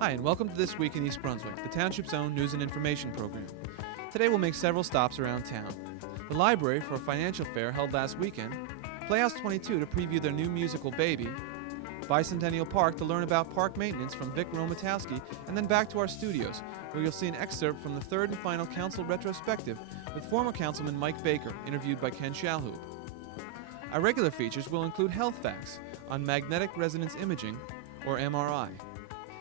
Hi, and welcome to This Week in East Brunswick, the Township's own news and information program. Today we'll make several stops around town. The library for a financial fair held last weekend, Playhouse 22 to preview their new musical Baby, Bicentennial Park to learn about park maintenance from Vic Romantowski, and then back to our studios, where you'll see an excerpt from the third and final council retrospective with former councilman Mike Baker, interviewed by Ken Shalhoub. Our regular features will include health facts on magnetic resonance imaging, or MRI,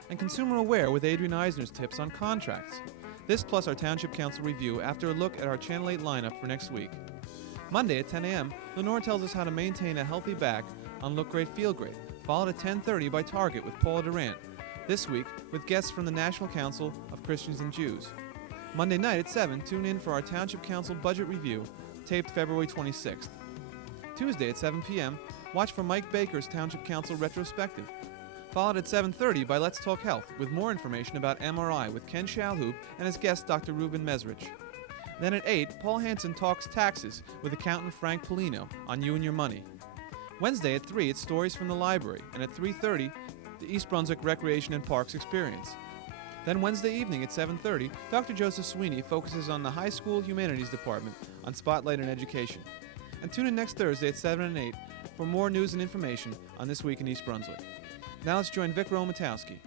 and Consumer Aware with Adrian Eisner's tips on contracts. This plus our Township Council review after a look at our Channel 8 lineup for next week. Monday at 10 a.m., Lenore tells us how to maintain a healthy back on Look Great, Feel Great, followed at 10:30 by Target with Paula Durant, this week with guests from the National Council of Christians and Jews. Monday night at 7, tune in for our Township Council budget review, taped February 26th. Tuesday at 7 p.m., watch for Mike Baker's Township Council retrospective, followed at 7:30 by Let's Talk Health with more information about MRI with Ken Shalhoub and his guest Dr. Ruben Mezrich. Then at 8, Paul Hansen talks taxes with accountant Frank Polino on You and Your Money. Wednesday at 3, it's Stories from the Library, and at 3:30, the East Brunswick Recreation and Parks Experience. Then Wednesday evening at 7:30, Dr. Joseph Sweeney focuses on the High School Humanities Department on Spotlight and Education. And tune in next Thursday at 7 and 8 for more news and information on This Week in East Brunswick. Now let's join Vic Romantowski.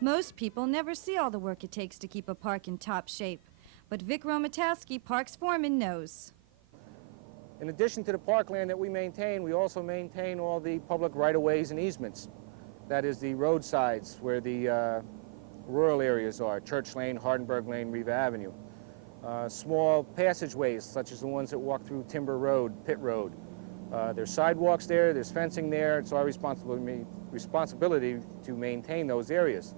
Most people never see all the work it takes to keep a park in top shape, but Vic Romantowski, Parks Foreman, knows. In addition to the parkland that we maintain, we also maintain all the public right-of-ways and easements. That is the roadsides where the rural areas are, Church Lane, Hardenberg Lane, Riva Avenue. Small passageways, such as the ones that walk through Timber Road, Pitt Road. There's sidewalks there, there's fencing there. It's our responsibility to maintain those areas.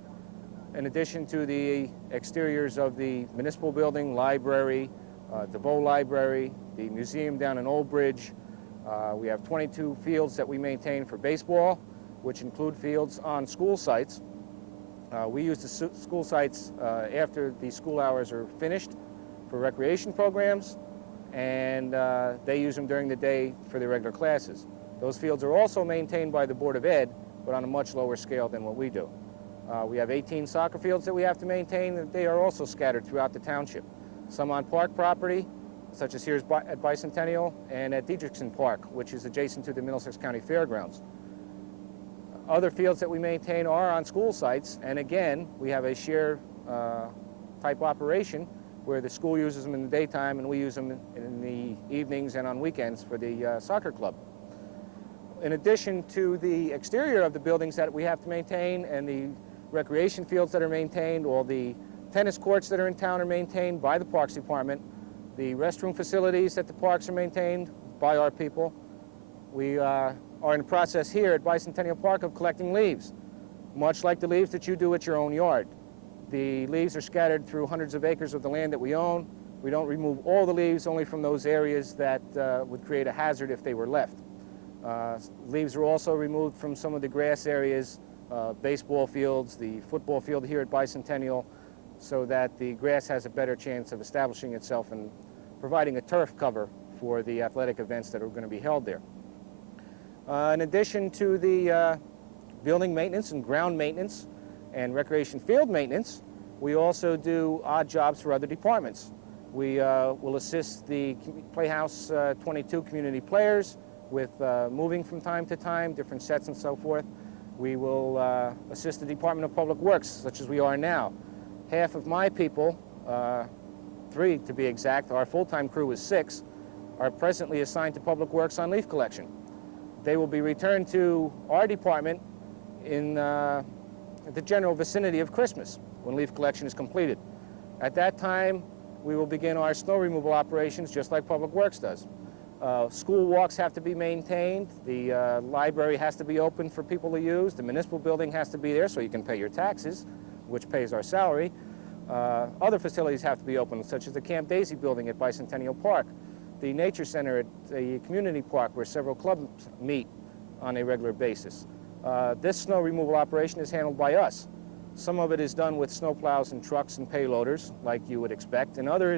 In addition to the exteriors of the municipal building, library, DeVoe Library, the museum down in Old Bridge, we have 22 fields that we maintain for baseball, which include fields on school sites. We use the school sites after the school hours are finished for recreation programs, and they use them during the day for their regular classes. Those fields are also maintained by the Board of Ed, but on a much lower scale than what we do. We have 18 soccer fields that we have to maintain, and they are also scattered throughout the township. Some on park property, such as here at Bicentennial, and at Diedrichson Park, which is adjacent to the Middlesex County Fairgrounds. Other fields that we maintain are on school sites, and again, we have a share type operation where the school uses them in the daytime and we use them in the evenings and on weekends for the soccer club. In addition to the exterior of the buildings that we have to maintain and the recreation fields that are maintained, all the tennis courts that are in town are maintained by the Parks Department, the restroom facilities at the parks are maintained by our people. We are in the process here at Bicentennial Park of collecting leaves, much like the leaves that you do at your own yard. The leaves are scattered through hundreds of acres of the land that we own. We don't remove all the leaves, only from those areas that would create a hazard if they were left. Leaves are also removed from some of the grass areas, baseball fields, the football field here at Bicentennial, so that the grass has a better chance of establishing itself and providing a turf cover for the athletic events that are going to be held there. In addition to the building maintenance and ground maintenance and recreation field maintenance, we also do odd jobs for other departments. We will assist the Playhouse 22 community players with moving from time to time, different sets and so forth. We will assist the Department of Public Works, such as we are now. Half of my people, 3 to be exact, our full-time crew is 6, are presently assigned to Public Works on leaf collection. They will be returned to our department in the general vicinity of Christmas, when leaf collection is completed. At that time, we will begin our snow removal operations just like Public Works does. School walks have to be maintained, the library has to be open for people to use, the municipal building has to be there so you can pay your taxes, which pays our salary. Other facilities have to be open, such as the Camp Daisy building at Bicentennial Park, the Nature Center at the community park where several clubs meet on a regular basis. This snow removal operation is handled by us. Some of it is done with snowplows and trucks and payloaders, like you would expect, and other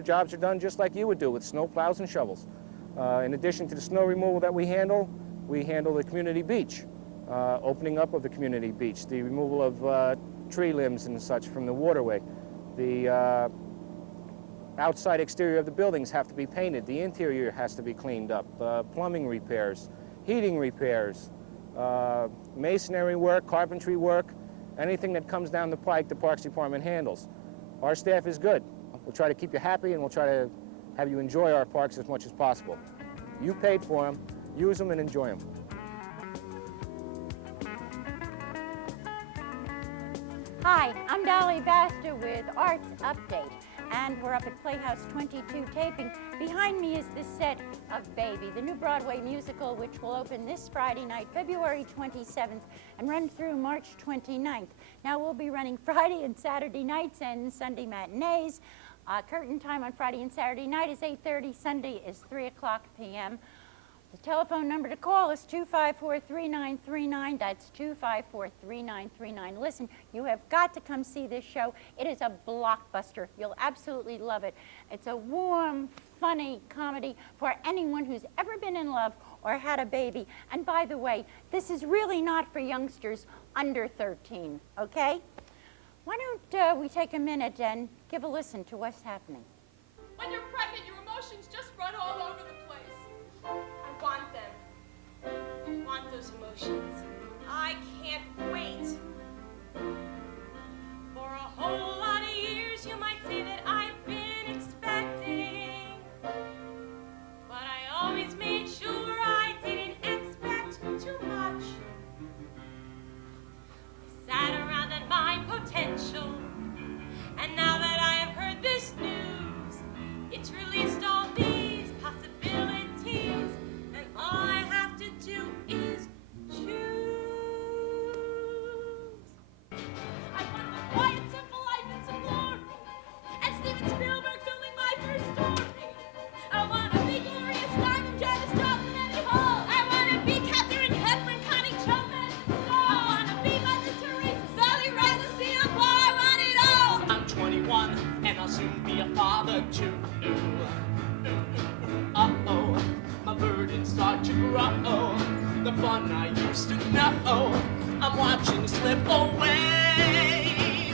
jobs are done just like you would do with snowplows and shovels. In addition to the snow removal that we handle the community beach, opening up of the community beach, the removal of tree limbs and such from the waterway. The outside exterior of the buildings have to be painted. The interior has to be cleaned up. Plumbing repairs, heating repairs, masonry work, carpentry work, anything that comes down the pike, the Parks Department handles. Our staff is good. We'll try to keep you happy, and we'll try to have you enjoy our parks as much as possible. You paid for them, use them and enjoy them. Hi, I'm Dolly Baxter with Arts Update, and we're up at Playhouse 22 taping. Behind me is the set of Baby, the new Broadway musical, which will open this Friday night, February 27th, and run through March 29th. Now we'll be running Friday and Saturday nights and Sunday matinees. Curtain time on Friday and Saturday night is 8:30, Sunday is 3 o'clock p.m. The telephone number to call is 254-3939. That's 254-3939. Listen, you have got to come see this show. It is a blockbuster. You'll absolutely love it. It's a warm, funny comedy for anyone who's ever been in love or had a baby. And by the way, this is really not for youngsters under 13, okay? Why don't we take a minute and give a listen to what's happening? When you're pregnant, your emotions just run all over the place. I want them. I want those emotions. I can't wait. For a whole lot of years, you might say that I've been expecting. But I always made sure I didn't expect too much. I sat around at my potential. And now that I have heard this news, it's released all these possibilities, and all I have to do is choose. I want a quiet, simple life and some glory, and Steven Spielberg filming my first story. I want to be Gloria Steinem, Janis Joplin, Annie Hall. I want to be Katharine Hepburn, Connie Chapman. I want to be Mother Teresa, Sally Ride, Lucille Ball. I want it all. I'm 21 and I'll soon be a father too. Uh-oh, my burdens start to grow. The fun I used to know, I'm watching slip away.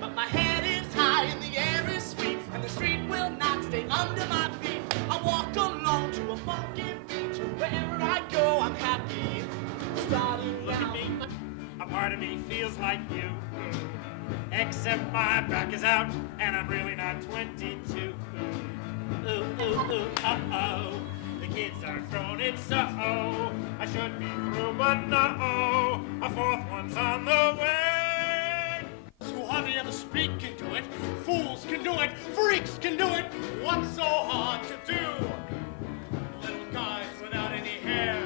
But my head is high and the air is sweet, and the street will not stay under my feet. I walk alone to a funky beach. Wherever I go, I'm happy. Starting Look at me. A part of me feels like you. Except my back is out, and I'm really not 22. Ooh, ooh, ooh, uh-oh. The kids are throwing it so. I should be through, but no. A fourth one's on the way. who hardly ever speak can do it. Fools can do it. Freaks can do it. What's so hard to do? Little guys without any hair.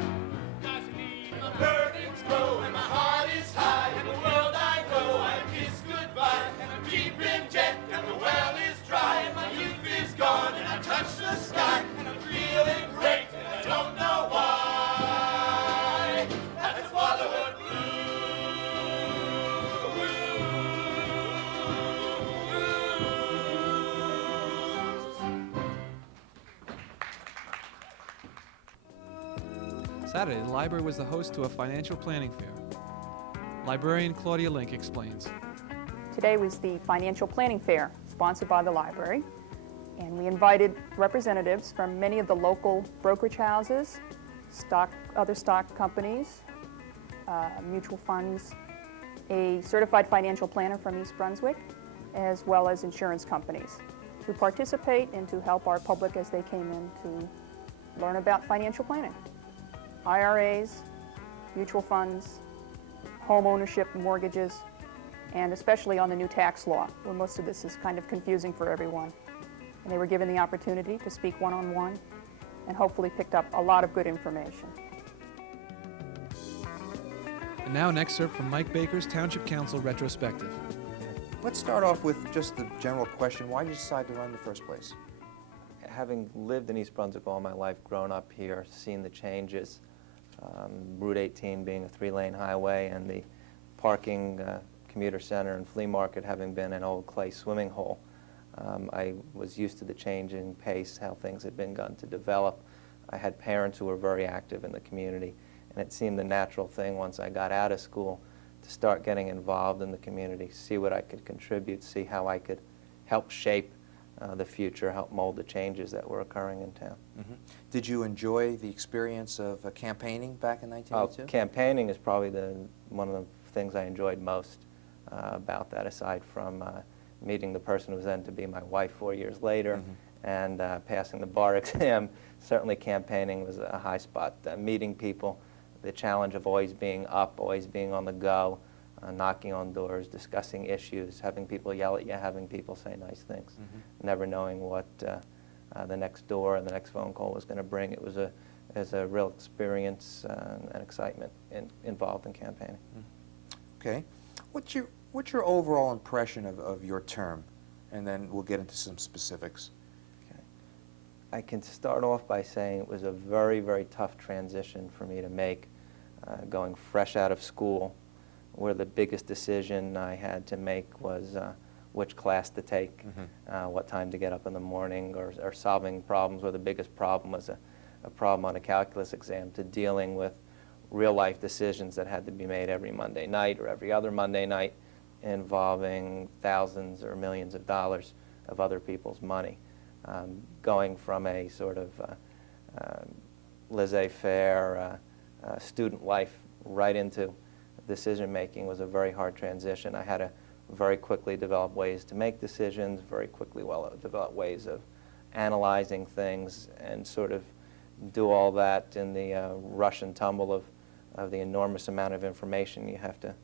Guys who need my burdens grow and my heart is high. And the world I know I kiss goodbye. And I'm deep in debt and the well is dry. And my youth is gone and I touch the sky. And I'm feeling great and I don't know why. That's fatherhood Saturday, the library was the host to a financial planning fair. Librarian Claudia Link explains. Today was the financial planning fair sponsored by the library, and we invited representatives from many of the local brokerage houses, other stock companies, mutual funds, a certified financial planner from East Brunswick, as well as insurance companies to participate and to help our public as they came in to learn about financial planning. IRAs, mutual funds, home ownership, mortgages, and especially on the new tax law, where most of this is kind of confusing for everyone. And they were given the opportunity to speak one-on-one and hopefully picked up a lot of good information. And now an excerpt from Mike Baker's Township Council Retrospective. Let's start off with just the general question, why did you decide to run in the first place? Having lived in East Brunswick all my life, grown up here, seen the changes, Route 18 being a 3-lane highway and the parking commuter center and flea market having been an old clay swimming hole, I was used to the change in pace, how things had been begun to develop. I had parents who were very active in the community, and it seemed the natural thing once I got out of school to start getting involved in the community, see what I could contribute, see how I could help shape the future, help mold the changes that were occurring in town. Did you enjoy the experience of campaigning back in 1982? Campaigning is probably one of the things I enjoyed most about that, aside from meeting the person who was then to be my wife 4 years later and passing the bar exam. Certainly campaigning was a high spot. Meeting people, the challenge of always being up, always being on the go, knocking on doors, discussing issues, having people yell at you, having people say nice things, never knowing what the next door and the next phone call was going to bring. It was a real experience and excitement involved in campaigning. Okay. What's your overall impression of your term? And then we'll get into some specifics. Okay. I can start off by saying it was a very, very tough transition for me to make, going fresh out of school, where the biggest decision I had to make was which class to take, what time to get up in the morning, or solving problems, where the biggest problem was a problem on a calculus exam, to dealing with real-life decisions that had to be made every Monday night or every other Monday night, involving thousands or millions of dollars of other people's money. Going from a sort of laissez-faire student life right into decision-making was a very hard transition. I had to very quickly develop ways to make decisions, very quickly develop ways of analyzing things, and sort of do all that in the rush and tumble of the enormous amount of information you have to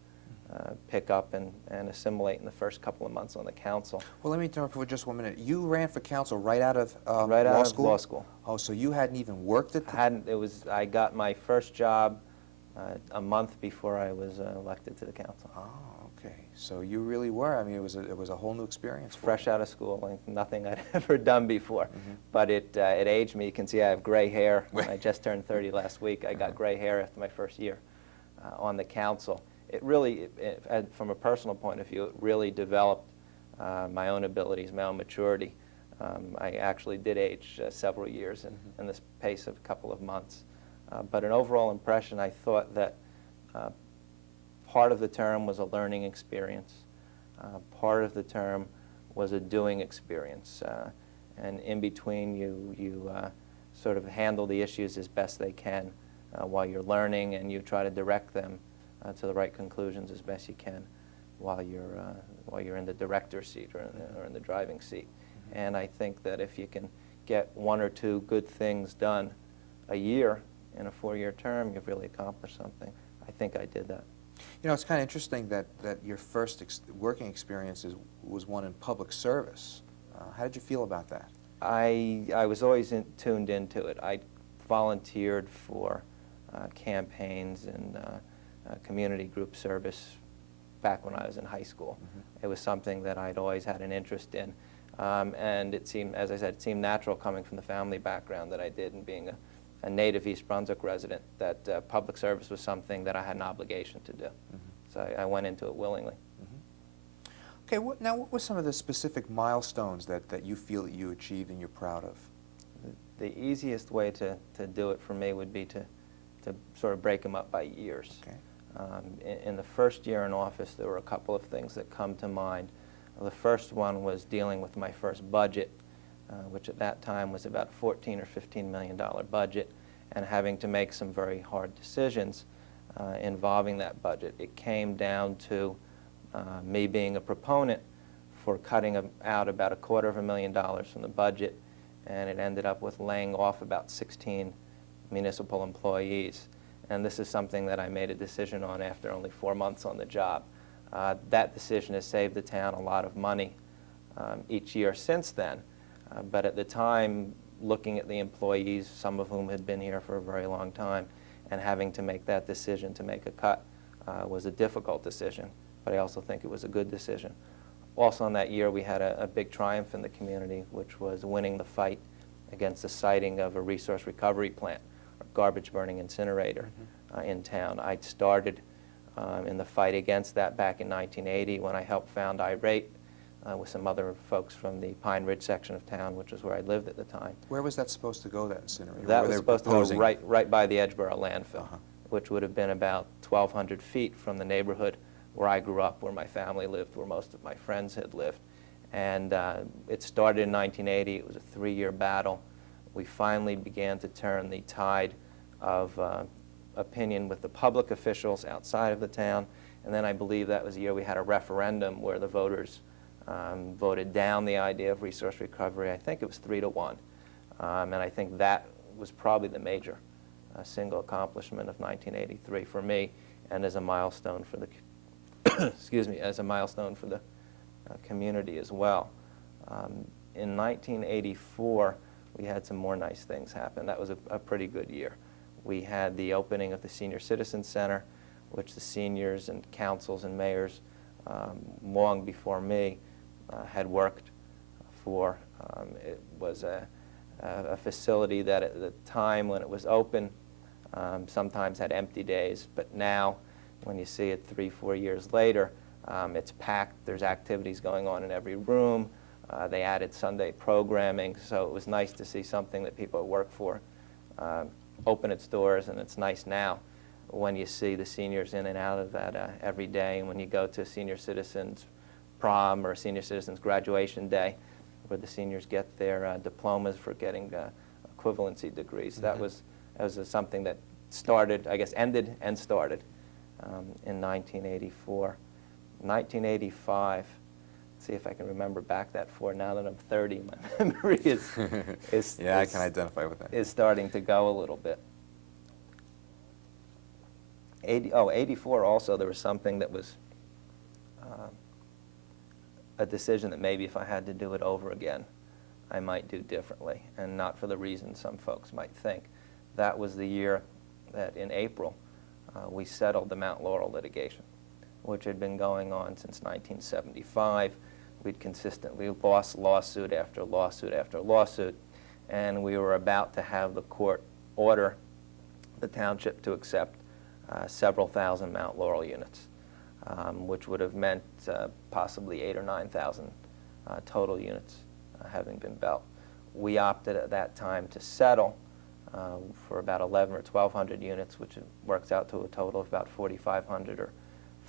pick up and assimilate in the first couple of months on the council. Well, let me interrupt for just 1 minute. You ran for council right out of right out law of school? law school. Oh, so you hadn't even worked at the... I got my first job a month before I was elected to the council. Oh, okay. So you really were. I mean, it was a whole new experience. Fresh out of school, like nothing I'd ever done before. But it aged me. You can see I have gray hair. I just turned 30 last week. I got gray hair after my first year on the council. It really, from a personal point of view, it really developed my own abilities, my own maturity. I actually did age several years in this pace of a couple of months. But an overall impression, I thought that part of the term was a learning experience. Part of the term was a doing experience. And in between, you sort of handle the issues as best they can while you're learning, and you try to direct them to the right conclusions as best you can while you're in the director's seat or in the driving seat. And I think that if you can get 1 or 2 good things done a year in a 4-year term, you've really accomplished something. I think I did that. You know, it's kind of interesting that your first working experience was one in public service. How did you feel about that? I was always tuned into it. I volunteered for campaigns and community group service back when I was in high school. It was something that I'd always had an interest in. And it seemed, as I said, it seemed natural coming from the family background that I did, and being a native East Brunswick resident, that public service was something that I had an obligation to do. So I went into it willingly. Okay, now what were some of the specific milestones that you feel that you achieved and you're proud of? The easiest way to do it for me would be to sort of break them up by years. Okay. In the first year in office, there were a couple of things that come to mind. The first one was dealing with my first budget, which at that time was about $14 or $15 million budget, and having to make some very hard decisions involving that budget. It came down to me being a proponent for cutting out about $250,000 from the budget, and it ended up with laying off about 16 municipal employees. And this is something that I made a decision on after only 4 months on the job. That decision has saved the town a lot of money each year since then. But at the time, looking at the employees, some of whom had been here for a very long time, and having to make that decision to make a cut was a difficult decision, but I also think it was a good decision. Also in that year, we had a big triumph in the community, which was winning the fight against the siting of a resource recovery plant, or garbage burning incinerator in town. I'd started in the fight against that back in 1980 when I helped found Irate with some other folks from the Pine Ridge section of town, which was where I lived at the time. Where was that supposed to go, that incinerator? That was supposed to go right by the Edgeboro landfill, which would have been about 1,200 feet from the neighborhood where I grew up, where my family lived, where most of my friends had lived. And it started in 1980. It was a 3-year battle. We finally began to turn the tide of opinion with the public officials outside of the town. And then I believe that was the year we had a referendum where the voters voted down the idea of resource recovery. I think it was 3-1. And I think that was probably the major single accomplishment of 1983 for me, and as a milestone for the excuse me, as a milestone for the community as well. In 1984, we had some more nice things happen. That was a pretty good year. We had the opening of the Senior Citizen Center, which the seniors and councils and mayors long before me had worked for. It was a facility that at the time when it was open sometimes had empty days, but now when you see it 3-4 years later, it's packed. There's activities going on in every room. They added Sunday programming, so it was nice to see something that people work for open its doors, and it's nice now when you see the seniors in and out of that every day, and when you go to a senior citizens prom or a senior citizens graduation day where the seniors get their diplomas for getting equivalency degrees. Mm-hmm. That was something that started, I guess, ended and started in 1984. 1985, let's see if I can remember back that far. Now that I'm 30, my memory is yeah, I can identify with that. Is starting to go a little bit. 84 also, there was something that was a decision that maybe if I had to do it over again, I might do differently, and not for the reasons some folks might think. That was the year that in April we settled the Mount Laurel litigation, which had been going on since 1975. We'd consistently lost lawsuit after lawsuit after lawsuit, and we were about to have the court order the township to accept several thousand Mount Laurel units, which would have meant possibly 8,000 or 9,000 total units having been built. We opted at that time to settle for about 1,100 or 1,200 units, which works out to a total of about 4,500 or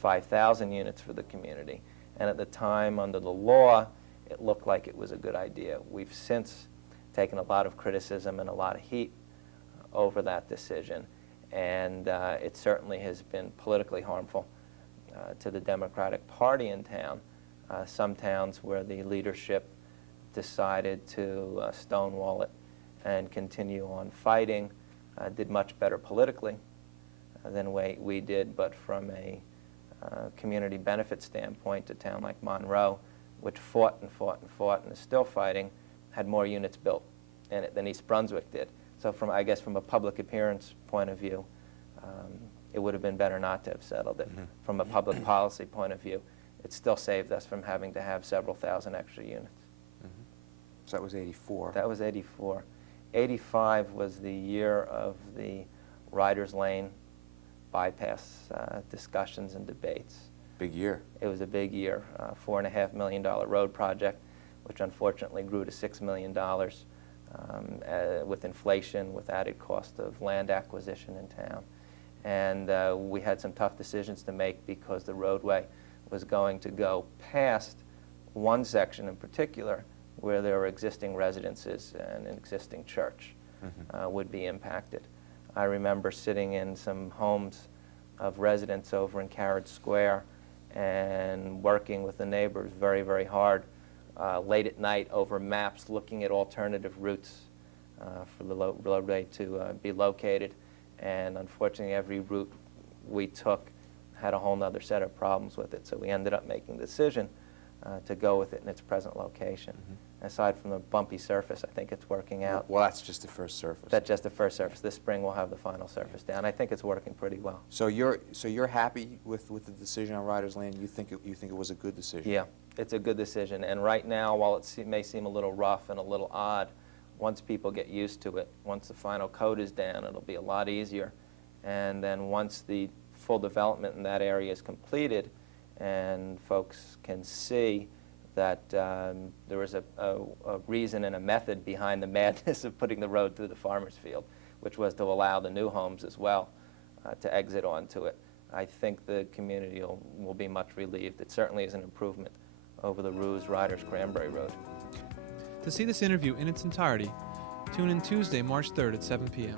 5,000 units for the community. And at the time, under the law, it looked like it was a good idea. We've since taken a lot of criticism and a lot of heat over that decision, and it certainly has been politically harmful to the Democratic Party in town. Some towns where the leadership decided to stonewall it and continue on fighting did much better politically than we did, but from a community benefit standpoint, a town like Monroe, which fought and fought and fought and is still fighting, had more units built in it than East Brunswick did. So I guess from a public appearance point of view, it would have been better not to have settled it. Mm-hmm. From a public policy point of view, it still saved us from having to have several thousand extra units. Mm-hmm. So that was 84. That was 84. 85 was the year of the Riders Lane bypass discussions and debates. Big year. It was a big year. $4.5 million road project, which unfortunately grew to $6 million with inflation, with added cost of land acquisition in town. And we had some tough decisions to make because the roadway was going to go past one section in particular where there were existing residences and an existing church would be impacted. I remember sitting in some homes of residents over in Carrot Square and working with the neighbors very, very hard late at night over maps, looking at alternative routes for the roadway to be located. And unfortunately, every route we took had a whole other set of problems with it. So we ended up making the decision to go with it in its present location. Aside from the bumpy surface, I think it's working out. Well, that's just the first surface. That's just the first surface. This spring we'll have the final surface down. I think it's working pretty well. So you're happy with the decision on Riders Lane? You think it was a good decision? Yeah, it's a good decision. And right now, while it may seem a little rough and a little odd, once people get used to it, once the final code is down, it'll be a lot easier. And then once the full development in that area is completed and folks can see that there was a reason and a method behind the madness of putting the road through the farmer's field, which was to allow the new homes as well to exit onto it. I think the community will be much relieved. It certainly is an improvement over the Ruse Riders Cranberry Road. To see this interview in its entirety, tune in Tuesday, March 3rd at 7 p.m.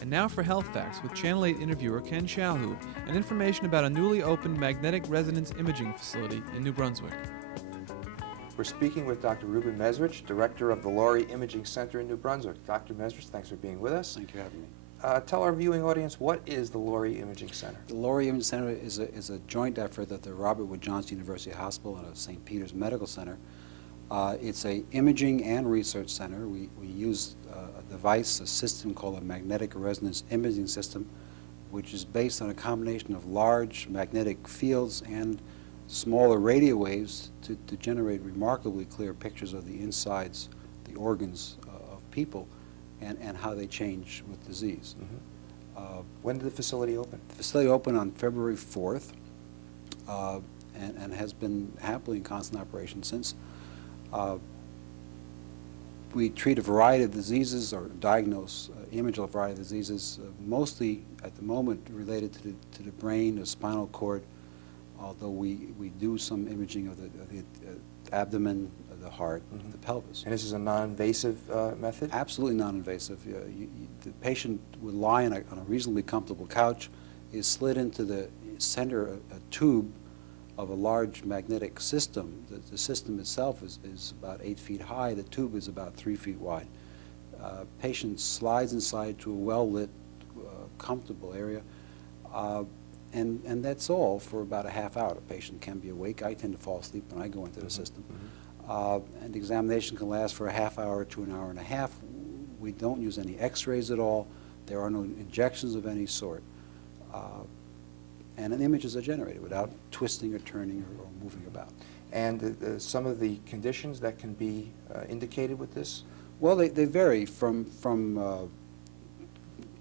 And now for Health Facts with Channel 8 interviewer Ken Shalhoub and information about a newly opened magnetic resonance imaging facility in New Brunswick. We're speaking with Dr. Ruben Mezrich, director of the Laurie Imaging Center in New Brunswick. Dr. Mezrich, thanks for being with us. Thank you for having me. Tell our viewing audience, what is the Laurie Imaging Center? The Laurie Imaging Center is a joint effort that the Robert Wood Johnson University Hospital and St. Peter's Medical Center. It's a imaging and research center. We use a device, a system called a magnetic resonance imaging system, which is based on a combination of large magnetic fields and smaller radio waves to generate remarkably clear pictures of the insides, the organs of people, and how they change with disease. Mm-hmm. When did the facility open? The facility opened on February 4th and has been happily in constant operation since. We treat a variety of diseases, or diagnose, image a variety of diseases, mostly at the moment related to the brain, the spinal cord, although we do some imaging of the abdomen, the heart, mm-hmm. the pelvis. And this is a non-invasive method? Absolutely non-invasive. The patient would lie on a reasonably comfortable couch, is slid into the center a tube of a large magnetic system. The system itself is about 8 feet high. The tube is about 3 feet wide. Patient slides inside to a well-lit, comfortable area, and that's all for about a half hour. The patient can be awake. I tend to fall asleep when I go into the system. Mm-hmm. And the examination can last for a half hour to an hour and a half. We don't use any x-rays at all. There are no injections of any sort. And images are generated without twisting or turning or moving about. And some of the conditions that can be indicated with this? Well, they vary from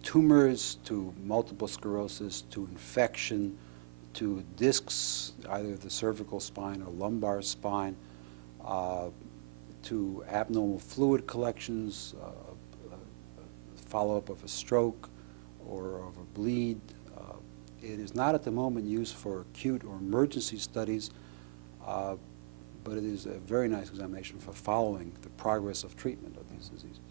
tumors to multiple sclerosis to infection to discs, either the cervical spine or lumbar spine, to abnormal fluid collections, follow-up of a stroke or of a bleed. It is not at the moment used for acute or emergency studies, but it is a very nice examination for following the progress of treatment of these diseases.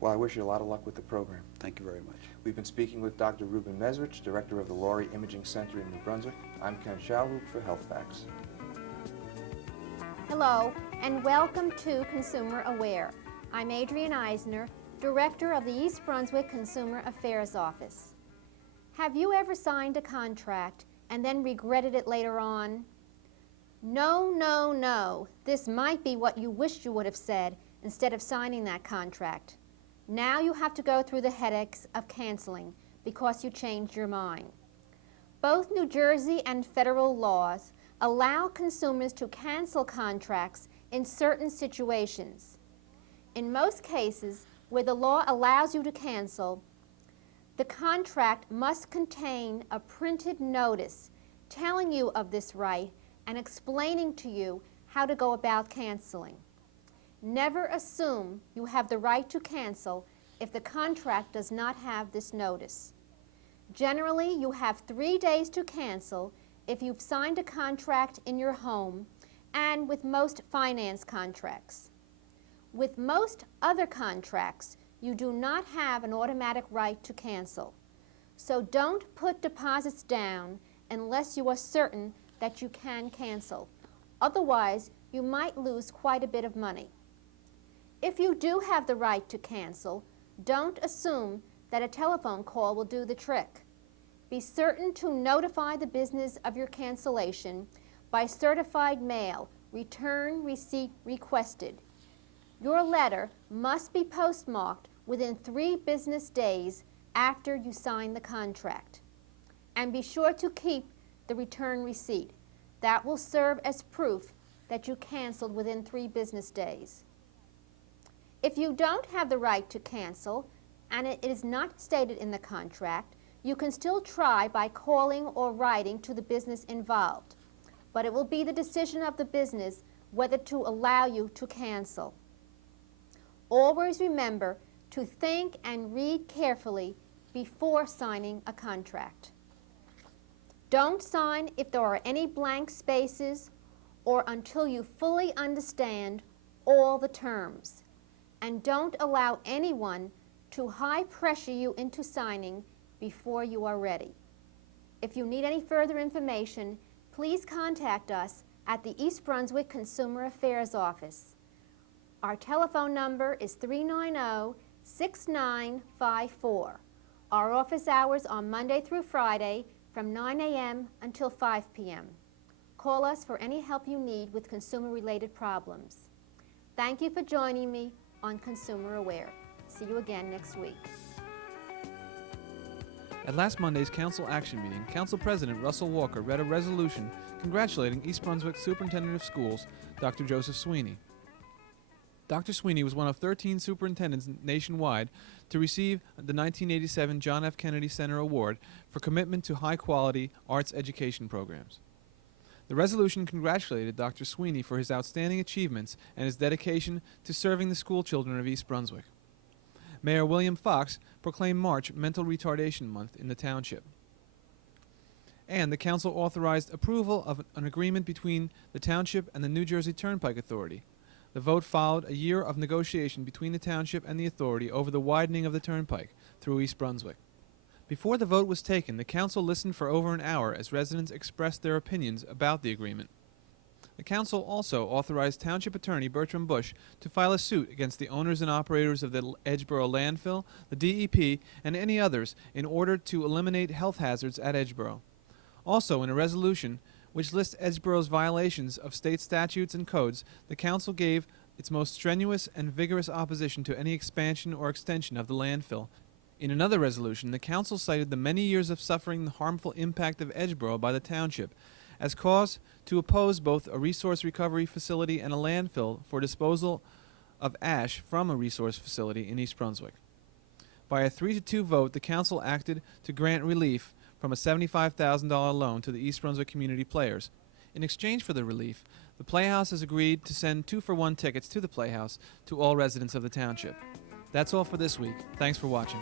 Well, I wish you a lot of luck with the program. Thank you very much. We've been speaking with Dr. Ruben Mezrich, director of the Laurie Imaging Center in New Brunswick. I'm Ken Shalhoub for Health Facts. Hello, and welcome to Consumer Aware. I'm Adrienne Eisner, director of the East Brunswick Consumer Affairs Office. Have you ever signed a contract and then regretted it later on? No, no, no. This might be what you wished you would have said instead of signing that contract. Now you have to go through the headaches of canceling because you changed your mind. Both New Jersey and federal laws allow consumers to cancel contracts in certain situations. In most cases where the law allows you to cancel, the contract must contain a printed notice telling you of this right and explaining to you how to go about canceling. Never assume you have the right to cancel if the contract does not have this notice. Generally, you have 3 days to cancel if you've signed a contract in your home and with most finance contracts. With most other contracts, you do not have an automatic right to cancel. So don't put deposits down unless you are certain that you can cancel. Otherwise, you might lose quite a bit of money. If you do have the right to cancel, don't assume that a telephone call will do the trick. Be certain to notify the business of your cancellation by certified mail, return receipt requested. Your letter must be postmarked within 3 business days after you sign the contract. And be sure to keep the return receipt. That will serve as proof that you canceled within 3 business days. If you don't have the right to cancel, and it is not stated in the contract, you can still try by calling or writing to the business involved. But it will be the decision of the business whether to allow you to cancel. Always remember to think and read carefully before signing a contract. Don't sign if there are any blank spaces or until you fully understand all the terms. And don't allow anyone to high pressure you into signing before you are ready. If you need any further information, please contact us at the East Brunswick Consumer Affairs Office. Our telephone number is 390-6954. Our office hours are Monday through Friday from 9 a.m. until 5 p.m. Call us for any help you need with consumer-related problems. Thank you for joining me on Consumer Aware. See you again next week. At last Monday's Council Action Meeting, Council President Russell Walker read a resolution congratulating East Brunswick Superintendent of Schools, Dr. Joseph Sweeney. Dr. Sweeney was one of 13 superintendents nationwide to receive the 1987 John F. Kennedy Center Award for commitment to high-quality arts education programs. The resolution congratulated Dr. Sweeney for his outstanding achievements and his dedication to serving the school children of East Brunswick. Mayor William Fox proclaimed March Mental Retardation Month in the township. And the council authorized approval of an agreement between the township and the New Jersey Turnpike Authority. The vote followed a year of negotiation between the township and the authority over the widening of the turnpike through East Brunswick. Before the vote was taken, the council listened for over an hour as residents expressed their opinions about the agreement. The council also authorized Township Attorney Bertram Bush to file a suit against the owners and operators of the Edgeboro landfill, the DEP, and any others in order to eliminate health hazards at Edgeboro. Also, in a resolution which lists Edgeboro's violations of state statutes and codes, the council gave its most strenuous and vigorous opposition to any expansion or extension of the landfill. In another resolution, the council cited the many years of suffering the harmful impact of Edgeboro by the township as cause to oppose both a resource recovery facility and a landfill for disposal of ash from a resource facility in East Brunswick. By a 3-2 vote, the council acted to grant relief from a $75,000 loan to the East Brunswick Community Players. In exchange for the relief, the Playhouse has agreed to send 2-for-1 tickets to the Playhouse to all residents of the township. That's all for this week. Thanks for watching.